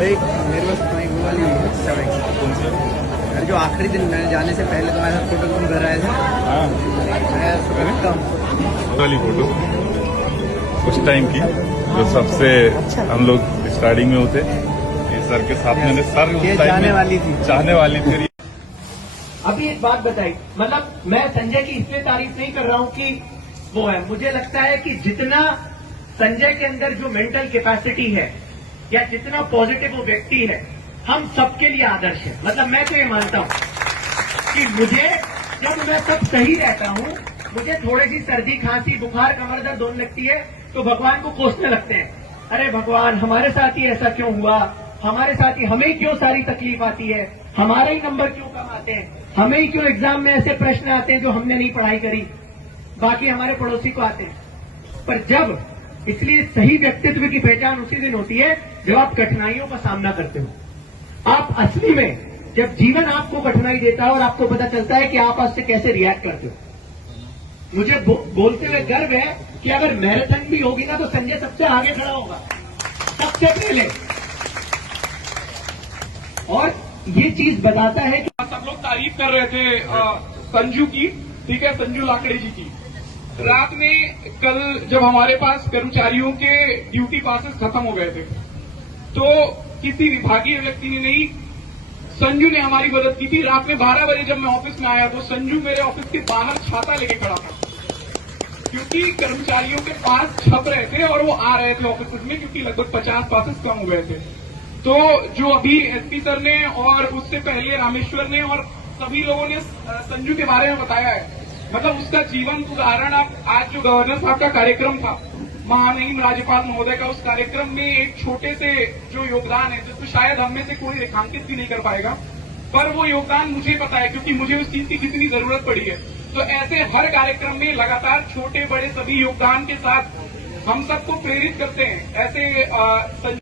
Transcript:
एक मेरे पास वो वाली सड़क यार, जो आखिरी दिन मैंने जाने से पहले तो मेरा फोटो तुम घर आए थे। हाँ मैं रखता हूँ वाली फोटो उस टाइम की जो सबसे हम लोग स्टार्टिंग में होते, ये सर के साथ मैंने सर ये उस टाइम जाने में वाली थी। जाने वाली थी। अभी एक बात बताई, मतलब मैं संजय की इसलिए तारीफ नहीं कर रहा हूं कि वो है, मुझे लगता है कि जितना संजय के अंदर जो मेंटल कैपेसिटी है या जितना पॉजिटिव वो व्यक्ति है, हम सबके लिए आदर्श है। मतलब मैं तो ये मानता हूं कि मुझे जब मैं सब सही रहता हूं, मुझे थोड़ी सी सर्दी खांसी बुखार कमर दर्द होने लगती है तो भगवान को कोसने लगते हैं, अरे भगवान हमारे साथ ही ऐसा क्यों हुआ, हमारे साथ ही हमें क्यों सारी तकलीफ आती है, हमारे ही नंबर क्यों कम आते हैं, हमें ही क्यों एग्जाम में ऐसे प्रश्न आते हैं जो हमने नहीं पढ़ाई करी, बाकी हमारे पड़ोसी को आते हैं। पर जब, इसलिए सही व्यक्तित्व की पहचान उसी दिन होती है जब आप कठिनाइयों का सामना करते हो। आप असली में जब जीवन आपको कठिनाई देता है और आपको पता चलता है कि आप उससे कैसे रिएक्ट करते हो। मुझे बोलते हुए गर्व है कि अगर मैराथन भी होगी ना तो संजय सबसे आगे खड़ा होगा, सबसे पहले। और ये चीज बताता है कि सब लोग तारीफ कर रहे थे संजू की, ठीक है, संजू लाकड़े जी की। रात में कल जब हमारे पास कर्मचारियों के ड्यूटी पासेस खत्म हो गए थे तो किसी विभागीय व्यक्ति ने नहीं, संजू ने हमारी मदद की थी। रात में 12 बजे जब मैं ऑफिस में आया तो संजू मेरे ऑफिस के बाहर छाता लेके खड़ा था, क्योंकि कर्मचारियों के पास छप रहे थे और वो आ रहे थे ऑफिस में, क्योंकि लगभग 50 पासेस कम हो गए थे। तो जो अभी एसपी सर ने और उससे पहले रामेश्वर ने और सभी लोगों ने संजू के बारे में बताया है, मतलब उसका जीवन उदाहरण। आप आज जो गवर्नर साहब का कार्यक्रम था, महामहिम राज्यपाल महोदय का, उस कार्यक्रम में एक छोटे से जो योगदान है जिसको शायद हम में से कोई रेखांकित भी नहीं कर पाएगा, पर वो योगदान मुझे पता है क्योंकि मुझे उस चीज की कितनी जरूरत पड़ी है। तो ऐसे हर कार्यक्रम में लगातार छोटे बड़े सभी योगदान के साथ हम सबको प्रेरित करते हैं। ऐसे